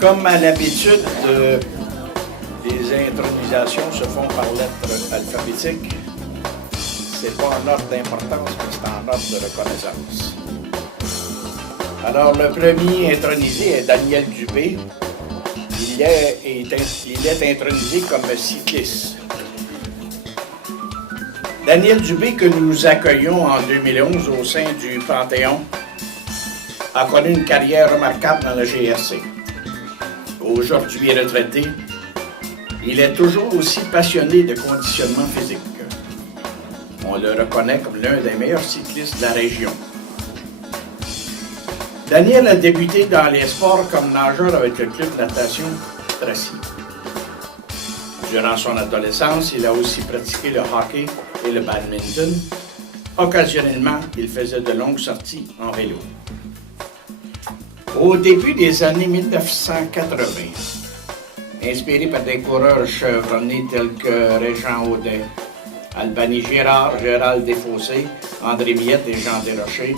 Comme à l'habitude, les intronisations se font par lettres alphabétiques. C'est pas en ordre d'importance, mais c'est en ordre de reconnaissance. Alors, le premier intronisé est Daniel Dubé. Il est intronisé comme cycliste. Daniel Dubé, que nous accueillons en 2011 au sein du Panthéon, a connu une carrière remarquable dans le GRC. Aujourd'hui retraité, il est toujours aussi passionné de conditionnement physique. On le reconnaît comme l'un des meilleurs cyclistes de la région. Daniel a débuté dans les sports comme nageur avec le club de natation Tracy. Durant son adolescence, il a aussi pratiqué le hockey et le badminton. Occasionnellement, il faisait de longues sorties en vélo. Au début des années 1980, inspiré par des coureurs chevronnés tels que Régent Audet, Albany Girard, Gérald Desfossés, André Miette et Jean Desrochers,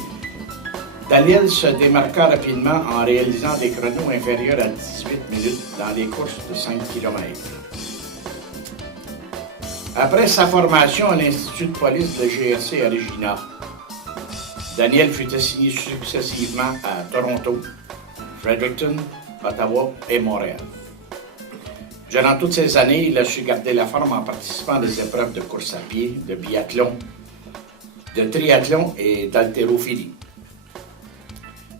Daniel se démarqua rapidement en réalisant des chronos inférieurs à 18 minutes dans les courses de 5 km. Après sa formation à l'Institut de police de GRC à Regina, Daniel fut assigné successivement à Toronto, Fredericton, Ottawa et Montréal. Durant toutes ces années, il a su garder la forme en participant à des épreuves de course à pied, de biathlon, de triathlon et d'haltérophilie.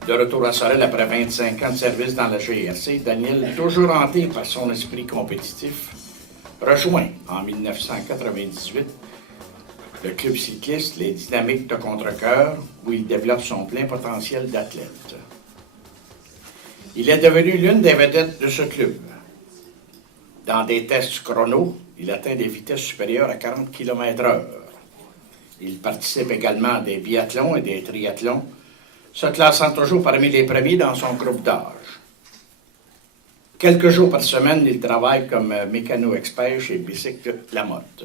De retour à Sorel après 25 ans de service dans la GRC, Daniel, toujours hanté par son esprit compétitif, rejoint en 1998 le club cycliste Les Dynamiques de Contrecœur, où il développe son plein potentiel d'athlète. Il est devenu l'une des vedettes de ce club. Dans des tests chrono, il atteint des vitesses supérieures à 40 km/h. Il participe également à des biathlons et des triathlons, se classant toujours parmi les premiers dans son groupe d'âge. Quelques jours par semaine, il travaille comme mécano-expert chez Bicycle Lamotte.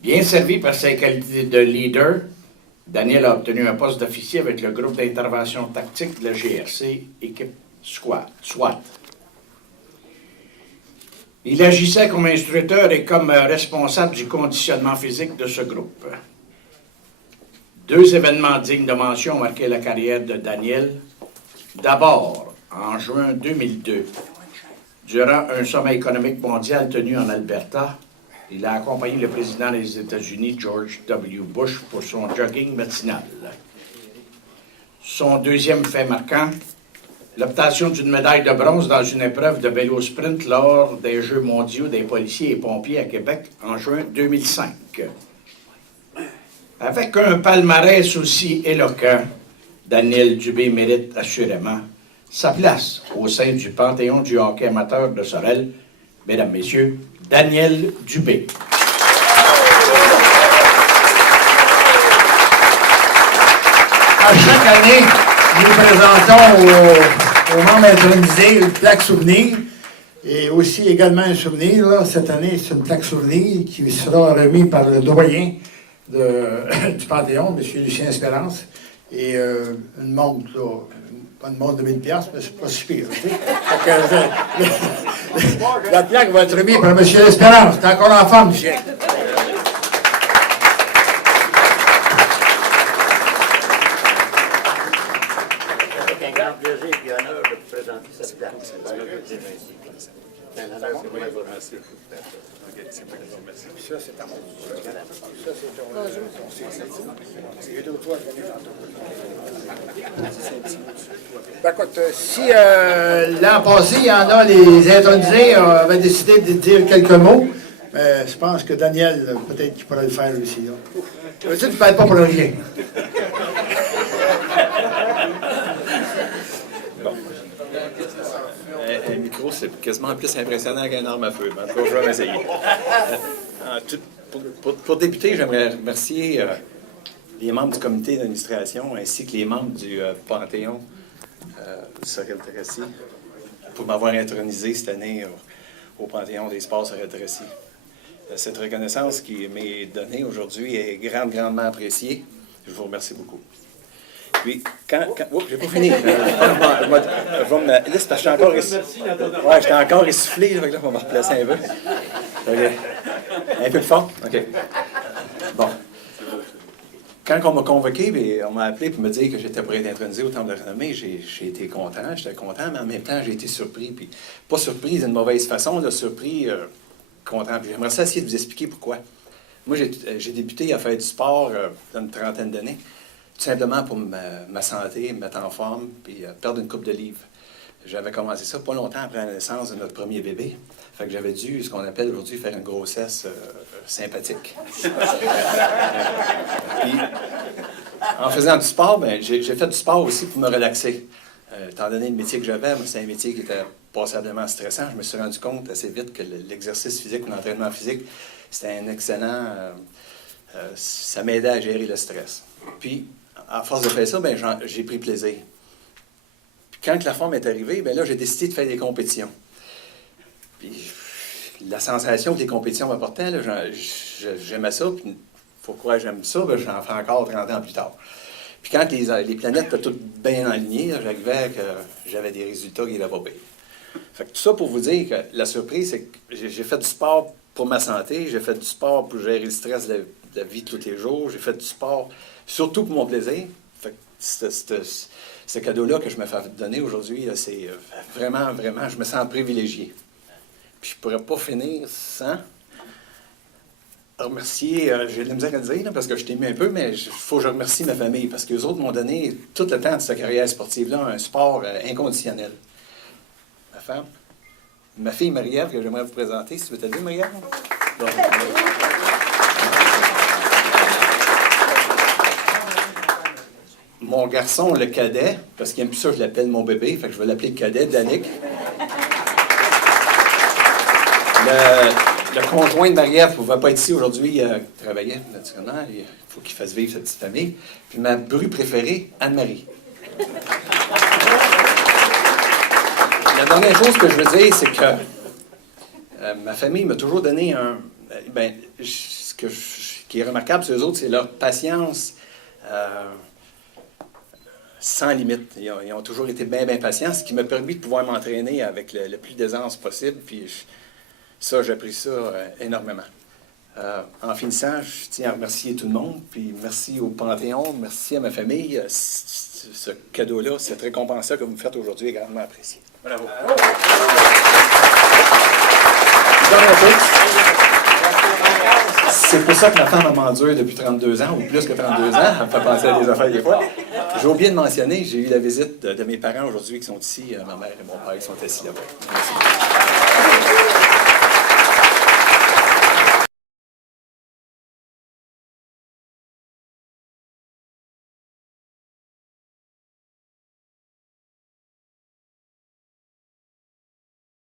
Bien servi par ses qualités de leader, Daniel a obtenu un poste d'officier avec le groupe d'intervention tactique de la GRC, équipe SWAT. Il agissait comme instructeur et comme responsable du conditionnement physique de ce groupe. 2 événements dignes de mention ont marqué la carrière de Daniel. D'abord, en juin 2002, durant un sommet économique mondial tenu en Alberta, il a accompagné le président des États-Unis, George W. Bush, pour son jogging matinal. Son deuxième fait marquant, l'obtention d'une médaille de bronze dans une épreuve de vélo sprint lors des Jeux mondiaux des policiers et pompiers à Québec en juin 2005. Avec un palmarès aussi éloquent, Daniel Dubé mérite assurément sa place au sein du Panthéon du hockey amateur de Sorel. Mesdames, Messieurs, Daniel Dubé. À chaque année, nous présentons aux membres intronisés une plaque souvenir et aussi également un souvenir. Là, cette année, c'est une plaque souvenir qui sera remise par le doyen du Panthéon, M. Lucien Espérance, et une montre, là, pas une montre de 1000$, mais c'est pas si pire. La plaque va être remise par M. Espérance. C'est encore en forme, Lucien. C'est un grand plaisir et honneur de vous présenter cette plaque. Ça, c'est à moi. Ça, c'est ton... Il y a d'autres fois, D'accord. Si l'an passé, il y en a, les intronisés avaient décidé de dire quelques mots, je pense que Daniel, peut-être qu'il pourrait le faire aussi. Tu ne parles pas pour rien. Un micro, c'est quasiment plus impressionnant qu'un arme à feu. Mais en tout cas, je vais m'essayer. Pour débuter, j'aimerais remercier les membres du comité d'administration ainsi que les membres du Panthéon Sorel-Tracy pour m'avoir intronisé cette année au Panthéon des sports Sorel-Tracy. Cette reconnaissance qui m'est donnée aujourd'hui est grandement appréciée. Je vous remercie beaucoup. Puis, oups, j'ai pas fini. Je vais me... Là, c'est parce que j'étais encore ouais, j'étais encore essoufflé, là, fait que là, on va me replacer un peu. OK. Un peu de fond? OK. Bon. Quand on m'a convoqué, puis on m'a appelé pour me dire que j'étais pour être intronisé au Temple de Renommée, j'ai été content, j'étais content, mais en même temps, j'ai été surpris. Puis, pas surpris d'une mauvaise façon, là, surpris, content. Puis j'aimerais ça essayer de vous expliquer pourquoi. Moi, j'ai débuté à faire du sport dans une trentaine d'années, tout simplement pour ma santé, me mettre en forme, puis perdre une coupe de livres. J'avais commencé ça pas longtemps après la naissance de notre premier bébé. Fait que j'avais dû, ce qu'on appelle aujourd'hui, faire une grossesse sympathique. Puis, en faisant du sport, ben, j'ai fait du sport aussi pour me relaxer. Étant donné le métier que j'avais, c'est un métier qui était passablement stressant. Je me suis rendu compte assez vite que l'exercice physique, l'entraînement physique, c'était un excellent... ça m'aidait à gérer le stress. Puis, à force de faire ça, ben, j'ai pris plaisir. Puis quand la forme est arrivée, ben là, j'ai décidé de faire des compétitions. Puis la sensation que les compétitions m'apportaient, j'aimais ça. Puis il faut croire que j'aime ça, ben, j'en fais encore 30 ans plus tard. Puis quand les planètes étaient toutes bien alignées, j'arrivais que j'avais des résultats qui n'étaient pas pires. Fait que tout ça pour vous dire que la surprise, c'est que j'ai fait du sport pour ma santé, j'ai fait du sport pour gérer le stress de la vie de tous les jours, j'ai fait du sport surtout pour mon plaisir. Fait que ce cadeau-là que je me fais donner aujourd'hui, c'est vraiment, vraiment, je me sens privilégié. Puis je ne pourrais pas finir sans remercier, j'ai de la misère à le dire, là, parce que je t'ai mis un peu, mais il faut que je remercie ma famille, parce qu'eux autres m'ont donné tout le temps de cette carrière sportive-là un sport inconditionnel. Ma femme, ma fille Marie-Ève, que j'aimerais vous présenter, si tu veux te dire, Marie-Ève? Donc, mon garçon, le cadet, parce qu'il aime plus ça, je l'appelle mon bébé, fait que je vais l'appeler le cadet, Danick. Le conjoint de Marie-Ève ne pouvait pas être ici aujourd'hui, il travaillait naturellement, il faut qu'il fasse vivre sa petite famille. Puis ma bru préférée, Anne-Marie. La dernière chose que je veux dire, c'est que ma famille m'a toujours donné ce qui est remarquable sur eux autres, c'est leur patience sans limite. Ils ont toujours été bien, bien patients, ce qui m'a permis de pouvoir m'entraîner avec le plus d'aisance possible. Puis ça, j'apprécie ça énormément. En finissant, je tiens à remercier tout le monde, puis merci au Panthéon, merci à ma famille. Ce cadeau-là, cette récompense-là que vous me faites aujourd'hui est grandement appréciée. Bravo. C'est pour ça que ma femme m'endure depuis 32 ans, ou plus que 32 ans. Elle me fait penser à des affaires des fois. J'ai oublié de mentionner, j'ai eu la visite de mes parents aujourd'hui qui sont ici. Ma mère et mon père qui sont assis là-bas. Merci.